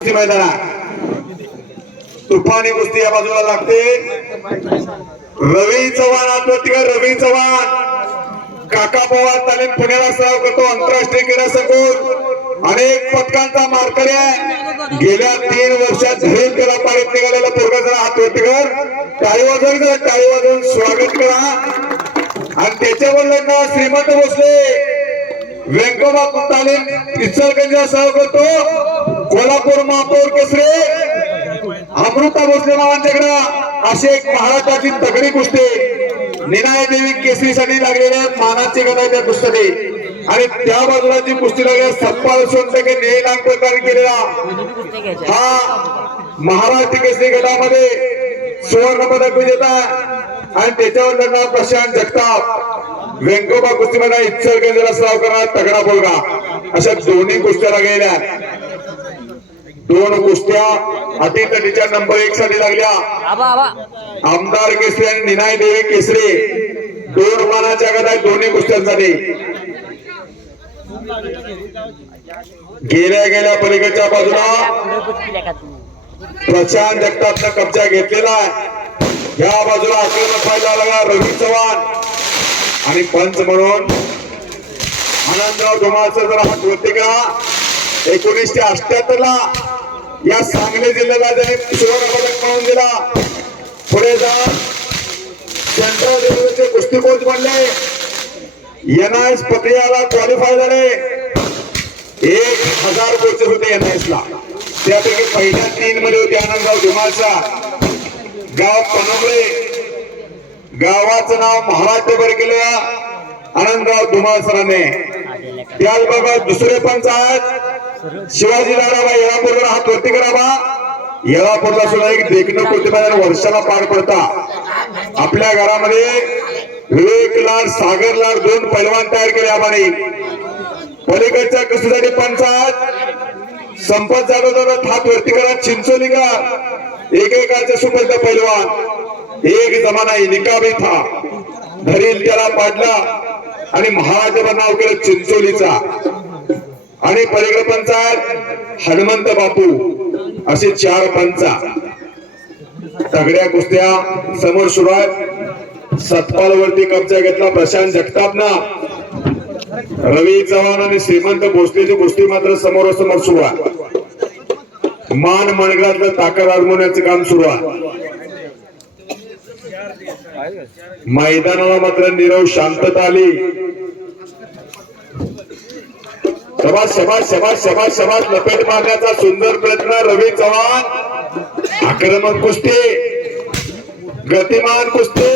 मैदानात. तुफानी कुस्ती या बाजूला लागते. रवी चव्हाण आत्महत्या रवी चव्हाण. काका पवार तालीम पुण्याला सराव करतो आंतरराष्ट्रीय क्रीडा संकुल. अनेक पदकांचा मारकरी आहे. गेल्या तीन वर्षात झेल त्याला पाडत निघालेला पोरगा जरा हात वरती कर टाळी वाजवून जरा टाळी वाजवून स्वागत करा. आणि त्याच्यावर लग्न श्रीमंत भोसले. व्यंकोबा तालीम इचलगंजा सराव करतो. कोल्हापूर महापौर केसरे अमृता भोसले नावांच्याकडे असे एक महाराष्ट्राची तगडी कुस्ते. निनाय देवी केसरीसाठी लागलेल्या मानाची गदा त्या कुस्तीने आणि त्या बाजूला जी कुस्ती लागल्या सत्पाल सोनटके निळांक प्रदान केलेला. हा महाराष्ट्र केसरी गटामध्ये सुवर्ण पदक विजेता आणि त्याच्यावर लढणार प्रशांत जगताप व्यंकोबा कुस्तीमध्ये इच्छलगंजला सराव करणार तगडा बोलगा अशा दोन्ही कुस्त्या लागलेल्या दोन कुस्त्या अटीतटीच्या नंबर एक साठी लागल्या. आमदार केसरी आणि निनाय देवी केसरी. दोन मानाच्या गदा दोन्ही कुस्त्यांसाठी. गेल्या गेल्या पलीकडच्या बाजूला. का प्रशांत जगतापनं कब्जा घेतलेला आहे. या बाजूला आक्रमक व्हायला लागला रवी चव्हाण. आणि पंच म्हणून आनंदराव धुमाळचा जरा हात वरती करा. एकोणीसशे अठ्याहत्तर ला या सांगली जिल्ह्याला त्याने सुवर्ण पदक मिळवून दिला पुढे जाऊन सेंट्रल रेल्वेचे कुस्ती कोच बनले एनआयएस प्रक्रियाला क्वालिफाय झाले. एक हजार कोचेस होते एन ला. त्यापैकी पहिल्या तीन मध्ये होते आनंदराव धुमाळचा गाव पनोबळे गावाचं नाव महाराष्ट्रभर केलं आनंदराव धुमाळसराने त्याचबरोबर दुसरे पंच आहेत. शिवाजी दादाबा येळापूरला हात वरती करावा येळापूरला सुद्धा एक देखणं प्रतिपादन वर्षाला पार पडता. आपल्या घरामध्ये विवेक लाड सागर लाड दोन पैलवान तयार केले आम्हाने. पलीकडच्या कसोसाठी पंचायत संपत जाधव दादा हात वरती करा. चिंचोली का एकेकाचे सुपंत पैलवान. एक जमाना निकाबी था. धरील त्याला पाडला आणि महाराजांना नाव केलं चिंचोलीचा. आणि पलीकडे पंचायत हनुमंत बापू असे चार पंचा. सगळ्या कुस्त्या समोर सुरू आहेत. सतपाल वरती कब्जा घेतला प्रशांत जगतापनं. रवी चव्हाण आणि श्रीमंत भोसलेची गोष्टी मात्र समोरासमोर सुरू आहे. मान मणगडातलं ताकद आजमवण्याचं काम सुरू आहे. मैदानाला मात्र निरव शांतता आली. शबाश शबाश शबाश शबाश शबाश लपेट मारण्याचा सुंदर प्रयत्न रवी चव्हाण. आक्रमक कुस्ती. गतिमान कुस्ती.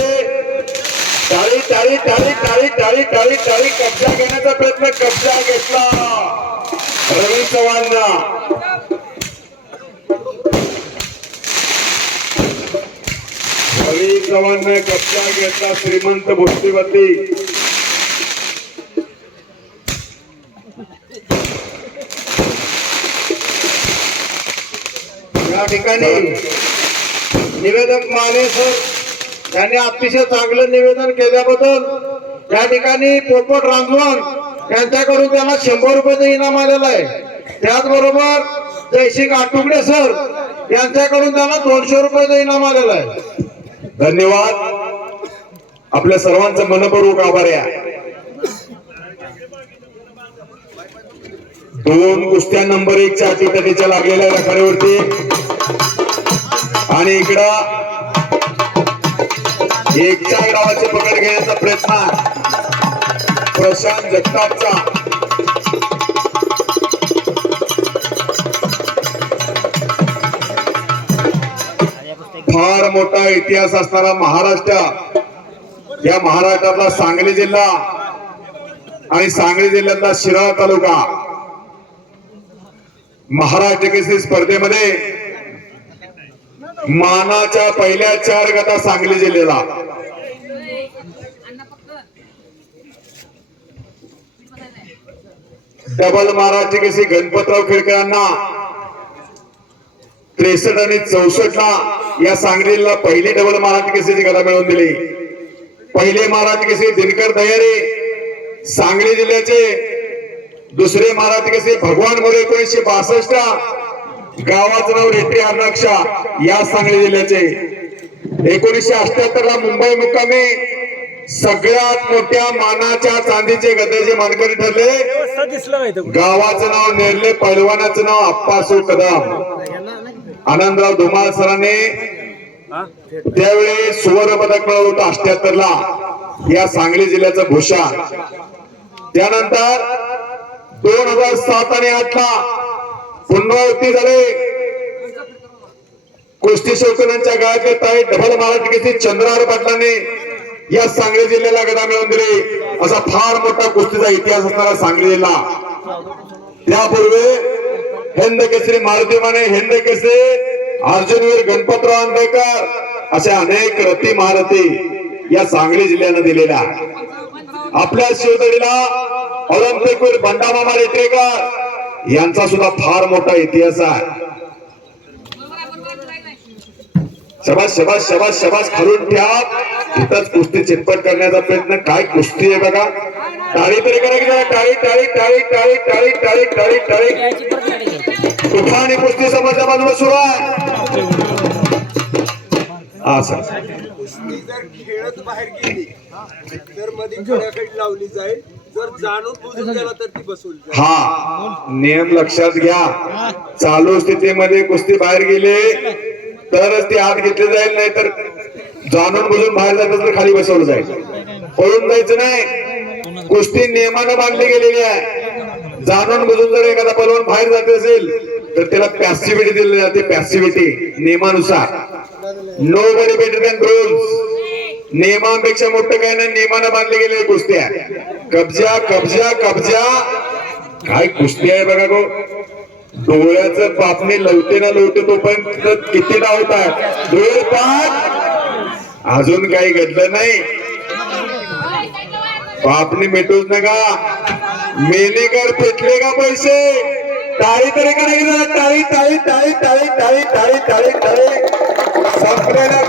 टाळी टाळी टाळी टाळी टाळी टाळी टाळी कब्जा घेण्याचा प्रयत्न कब्जा घेतला. रवी चव्हाणना. रवी चव्हाणने कब्जा घेतला श्रीमंत भोसलीवरती ठिकाणी निवेदक माने सर यांनी अतिशय चांगलं निवेदन केल्याबद्दल या ठिकाणी पोपट रांजवान यांच्याकडून त्यांना शंभर रुपयाचं इनाम आलेलं आहे. त्याचबरोबर जयसिंग आटुकडे सर यांच्याकडून त्यांना दोनशे रुपयाचं इनाम आलेलं आहे. धन्यवाद. आपल्या सर्वांचं मनपूर्वक आभार आहे दोन कुस्त्या नंबर एक च्या अटीतटीच्या लागलेल्या रखाड्यावरती आणि इकडं एकच्या गावाची पकड घेण्याचा प्रयत्न प्रशांत जगतापचा. फार मोठा इतिहास असणारा महाराष्ट्र या महाराष्ट्रातला सांगली जिल्हा आणि सांगली जिल्ह्यातला शिराळा तालुका महाराष्ट्र केसरी स्पर्धेमध्ये मानाच्या पहिल्या चार गटा सांगली जिल्ह्याला. डबल महाराष्ट्र केसरी गणपतराव खेळकरांना त्रेसष्ट आणि चौसष्ट ला या सांगलीला पहिली डबल महाराष्ट्र केसरीची गदा मिळवून दिली. पहिले महाराष्ट्र केसरी दिनकर दयारे सांगली जिल्ह्याचे दुसरे महाराष्ट्र केसरी भगवान मोरे एकोणीसशे बासष्ट गावाचं नाव रेड्डी हरणाक्षा या सांगली जिल्ह्याचे. एकोणीसशे अठ्याहत्तर ला मुंबई मुक्कामी सगळ्यात मोठ्या मानाच्या चांदीचे गद्याचे मानकरी ठरले. गावाचं नाव नेरले पैलवानाचं नाव अप्पासू कदम. आनंदराव धुमाळ सरांनी त्यावेळी सुवर्ण पदक मिळवलं होतं अठ्याहत्तर ला या सांगली जिल्ह्याचं भूषण त्यानंतर दोन हजार सात आणि आठ ला पुनरावृत्ती झाले. कुस्ती शौकनांच्या गाळातले आहे डबल महाराष्ट्र केसरी चंद्रहार पाटलांनी या सांगली जिल्ह्याला गदा मिळवून दिली. असा फार मोठा कुस्तीचा इतिहास असणारा सांगली जिल्हा. त्यापूर्वी हिंद केसरी मारुती माने हिंद केसरी अर्जुनवीर गणपतराव आंबेडकर अशा अनेक रती महारथी या सांगली जिल्ह्यानं दिलेल्या. आपल्या शिवदडीला ऑलिम्पिकवीर बंडामामा रेटरेकर यांचा सुद्धा फार मोठा इतिहास आहे. शबास शबास शबास शबास खालून ठ्या तिथंच कुस्ती चितपट करण्याचा प्रयत्न. काय कुस्ती आहे बघा. टाळी तरी करा की टाळी टाळी टाळी टाळी टाळी टाळी टाळी टाळी टाळी. आणि कुस्ती समजल्या बाजूला सुरू आहे. हा सर. कुस्ती जर खेळत बाहेर गेली तर मध्ये लावली जाईल. हा नियम लक्षात घ्या. चालू स्थितीमध्ये कुस्ती बाहेर गेले तरच ती आत घेतली जाईल नाही तर जाणून बुजून बाहेर जात तर खाली बसवलं जाईल. पळून जायचं नाही. कुस्ती नियमानं बांधली गेलेली आहे. जाणून बुजून जर एखादा पलवान बाहेर जात असेल तर त्याला पॅसिव्हिटी दिली जाते पॅसिव्हिटी नियमानुसार. Nobody better than rules नियमांपेक्षा मोठं काही नाही नियमानं बांधली गेलेली कुस्ती आहे. कब्जा कब्जा कब्जा. काय कुस्ती आहे बघा गो. डोळ्याचं पापणी लवते ना लवते तोपर्यंत किती धावतात डोळे पाठ अजून काही घडलं नाही. पापणी मिटूच नका. मेनेकर पेटले का पैसे? टाळी तरी करा की जरा टाळी टाळी टाळी टाळी टाळी टाळी टाळी टाळी. टाळी संपलेल्या